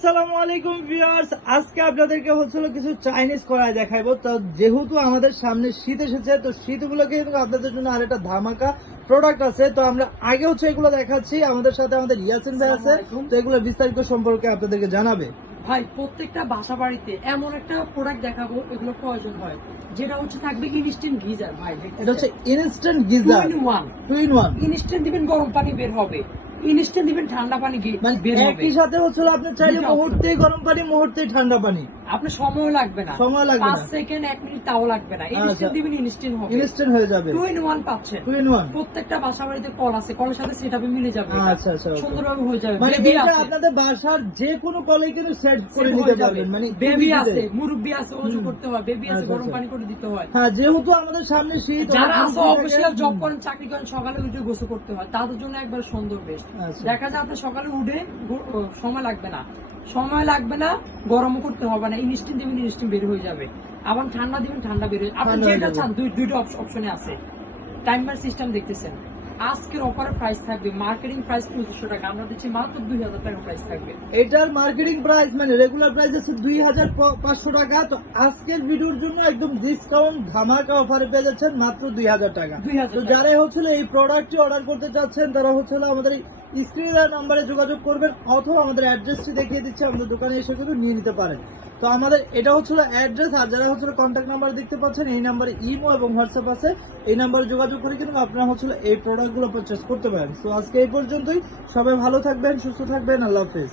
আসসালামু আলাইকুম ভিউয়ার্স, আজকে আপনাদেরকে হচ্ছিল কিছু চাইনিজ কড়াই দেখাবো। তো যেহেতু আমাদের সামনে শীত এসেছে, তো শীত উপলক্ষে কিন্তু আপনাদের জন্য আর একটা ধামাকা প্রোডাক্ট আছে। তো আমরা আগে হচ্ছে এগুলো দেখাচ্ছি, আমাদের সাথে আমাদের ইয়াসিন ভাই আছে, তো এগুলো বিস্তারিত সম্পর্কে আপনাদেরকে জানাবে। ভাই প্রত্যেকটা বাসা বাড়িতে এমন একটা প্রোডাক্ট দেখাবো এগুলো প্রয়োজন হয়, যেটা হচ্ছে থাকবে ইনস্ট্যান্ট গিজার। ভাই এটা হচ্ছে ইনস্ট্যান্ট গিজার, 2 in 1। ইনস্ট্যান্ট দিবেন গরম পানি বের হবে, ইনস্ট্যান্ট দিবেন ঠান্ডা পানি মানে বের হবে। একই সাথে হচ্ছে আপনি চাইলে মুহূর্তেই গরম পানি, মুহূর্তেই ঠান্ডা পানি, আপনার সময় লাগবে না, সময় লাগবে না, 5 সেকেন্ড 1 মিনিট তাও লাগবে না। ইনস্ট্যান্ট দিবেন ইনস্ট্যান্ট হবে, ইনস্ট্যান্ট হয়ে যাবে। 2 in 1 পাচ্ছেন। 2 in 1 প্রত্যেকটা বাসা বাড়িতে কল আছে, কলের সাথে সেটআপে মিলে যাবে। আচ্ছা আচ্ছা, সুন্দরভাবে হয়ে যাবে। মানে বেবি এটা আছে, আপনাদের বাসার যে কোনো কলেই কিন্তু সেট করে নিতে পারবেন। মানে বেবি আছে, মুরব্বি আছে, ওযু করতে হয়, বেবি আছে, গরম পানি করে দিতে হয়। হ্যাঁ, যেহেতু আমাদের সামনে শীত, যারা আছে অফিসিয়াল জব করেন, চাকরি করেন, সকালে উঠে গোসল করতে হয়, তাদের জন্য একবার সুন্দর বেশ। দেখা যায় আপনার সকালে উঠে সময় লাগবে না, গরমও করতে হবে না, ইনস্ট্যান্ট দিবেন ইনস্ট্যান্ট বের হয়ে যাবে। আবার ঠান্ডা দিবেন ঠান্ডা বের হয়ে, আপনি যেটা চান দুইটা অপশনে আছে। টাইমার সিস্টেম দেখতেছেন। আজকের অফারের প্রাইস থাকবে মার্কেটিং প্রাইস 2500 টাকা, আমরা দিচ্ছি মাত্র 2000 টাকা প্রাইস থাকবে। এটার মার্কেটিং প্রাইস মানে রেগুলার প্রাইস আছে 2500 টাকা। তো আজকের ভিডিওর জন্য একদম ডিসকাউন্ট ধামাকা অফারে পেয়ে যাচ্ছেন মাত্র 2000 টাকা। তো যারা হচ্ছিল এই প্রোডাক্টটি অর্ডার করতে চাচ্ছেন, তারা হচ্ছিল আমাদের স্ক্রিনের নাম্বারে যোগাযোগ করবেন, অথবা আমাদের অ্যাড্রেসটি দেখিয়ে দিচ্ছি, আমাদের দোকানে এসে কিন্তু নিয়ে নিতে পারেন। তো আমাদের এটা হচ্ছিল অ্যাড্রেস, আর যারা হচ্ছিল কন্ট্যাক্ট নাম্বার দেখতে পাচ্ছেন, এই নাম্বারে ইমো এবং হোয়াটসঅ্যাপ আছে, এই নাম্বারে যোগাযোগ করে কিন্তু আপনারা হচ্ছিল এই প্রোডাক্টগুলো পারচেস করতে পারেন। তো আজকে এই পর্যন্তই, সবাই ভালো থাকবেন, সুস্থ থাকবেন, আল্লাহ হাফেজ।